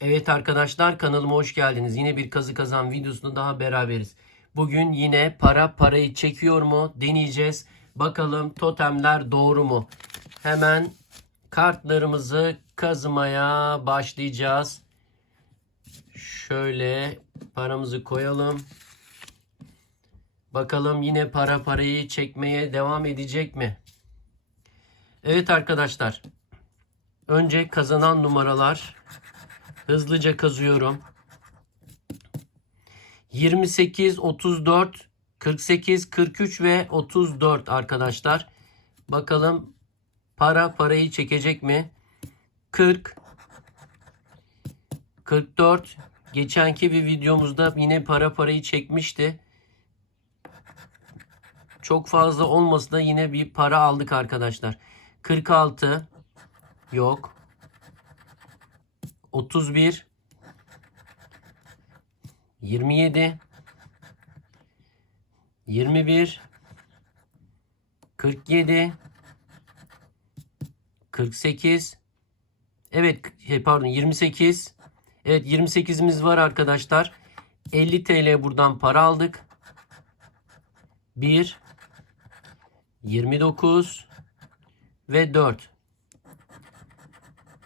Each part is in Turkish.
Evet arkadaşlar kanalıma hoş geldiniz. Yine bir kazı kazan videosunda daha beraberiz. Bugün yine para parayı çekiyor mu deneyeceğiz. Bakalım totemler doğru mu? Hemen kartlarımızı kazımaya başlayacağız. Şöyle paramızı koyalım. Bakalım yine para parayı çekmeye devam edecek mi? Evet arkadaşlar. Önce kazanan numaralar Hızlıca kazıyorum. 28, 34, 48, 43 ve 34 arkadaşlar. Bakalım para parayı çekecek mi? 40, 44. Geçenki bir videomuzda yine para parayı çekmişti. Çok fazla olmasa da yine bir para aldık arkadaşlar. 46 yok. 31 27 21 47 48 Evet şey, pardon 28 Evet 28'imiz var arkadaşlar. 50 TL buradan para aldık. 1 29 ve 4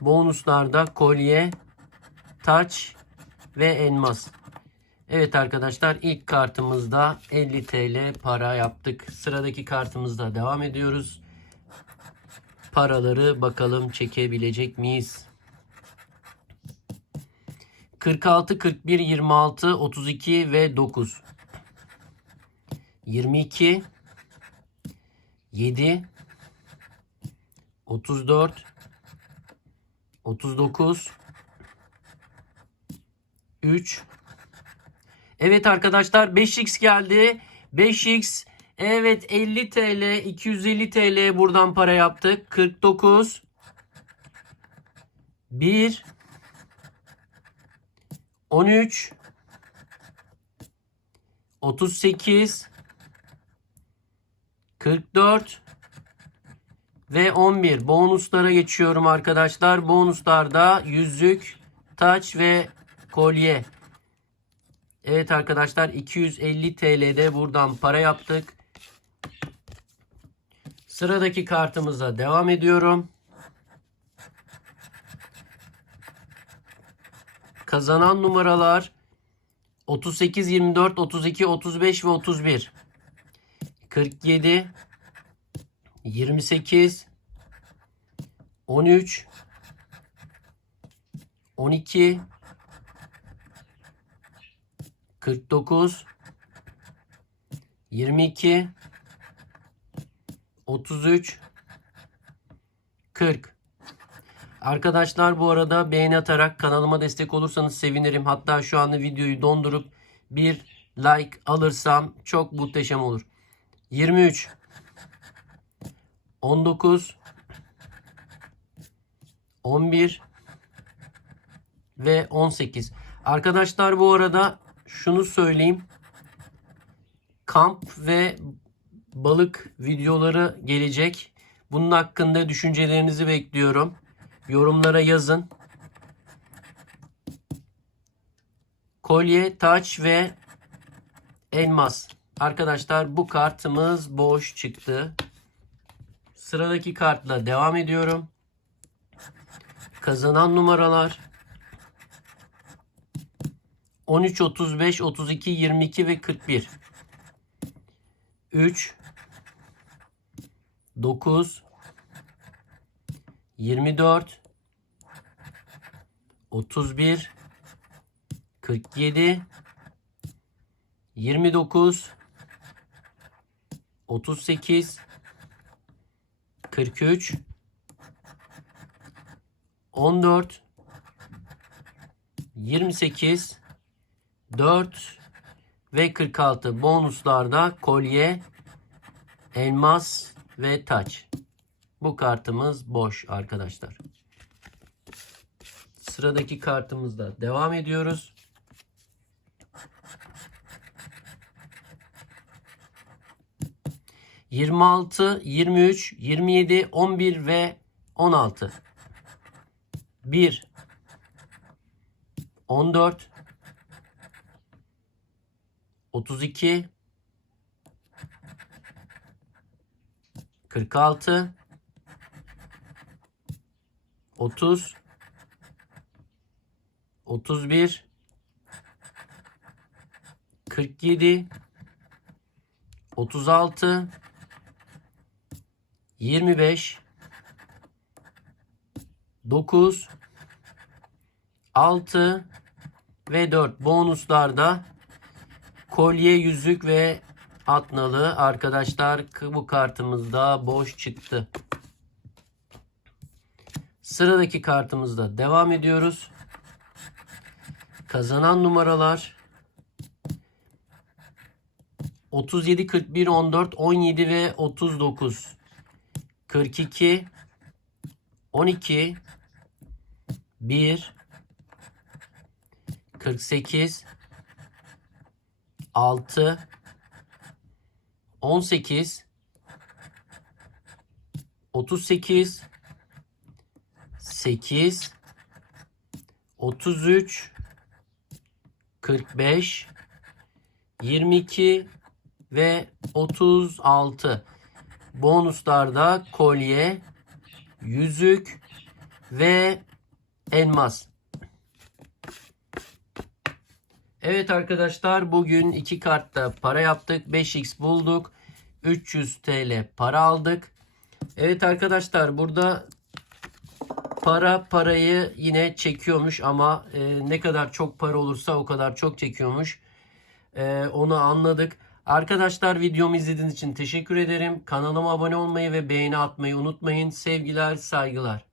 Bonuslarda kolye, taç ve elmas. Evet arkadaşlar ilk kartımızda 50 TL para yaptık. Sıradaki kartımızda devam ediyoruz. Paraları bakalım çekebilecek miyiz? 46, 41, 26, 32 ve 9. 22 7 34 39 3 Evet arkadaşlar 5x geldi. 5x evet 50 TL 250 TL buradan para yaptık. 49 1 13 38 44 ve 11 bonuslara geçiyorum arkadaşlar. Bonuslarda yüzük, taç ve kolye. Evet arkadaşlar 250 TL'de buradan para yaptık. Sıradaki kartımıza devam ediyorum. Kazanan numaralar 38, 24, 32, 35 ve 31. 47 28 13 12 49 22 33 40 Arkadaşlar bu arada beğeni atarak kanalıma destek olursanız sevinirim. Hatta şu anda videoyu dondurup bir like alırsam çok muhteşem olur. 23 19 11 ve 18. Arkadaşlar bu arada şunu söyleyeyim. Kamp ve balık videoları gelecek. Bunun hakkında düşüncelerinizi bekliyorum. Yorumlara yazın. Kolye, taç ve elmas. Arkadaşlar bu kartımız boş çıktı. Sıradaki kartla devam ediyorum. Kazanan numaralar 13, 35, 32, 22 ve 41. 3 9 24 31 47 29 38 43 14 28 4 ve 46 bonuslarda kolye, elmas ve taç. Bu kartımız boş arkadaşlar. Sıradaki kartımızda devam ediyoruz. 26, 23, 27, 11 ve 16. 1 14 32 46 30 31 47 36 25 9 6 ve 4 bonuslarda kolye, yüzük ve atnalı arkadaşlar bu kartımızda boş çıktı. Sıradaki kartımızda devam ediyoruz. Kazanan numaralar 37, 41, 14, 17 ve 39. 42, 12, 1, 48, 6, 18, 38, 8, 33, 45, 22 ve 36. Bonuslarda kolye, yüzük ve elmas. Evet arkadaşlar bugün iki kartta para yaptık. 5x bulduk. 300 TL para aldık. Evet arkadaşlar burada para parayı yine çekiyormuş ama e, ne kadar çok para olursa o kadar çok çekiyormuş. E, onu anladık. Arkadaşlar videomu izlediğiniz için teşekkür ederim. Kanalıma abone olmayı ve beğeni atmayı unutmayın. Sevgiler, saygılar.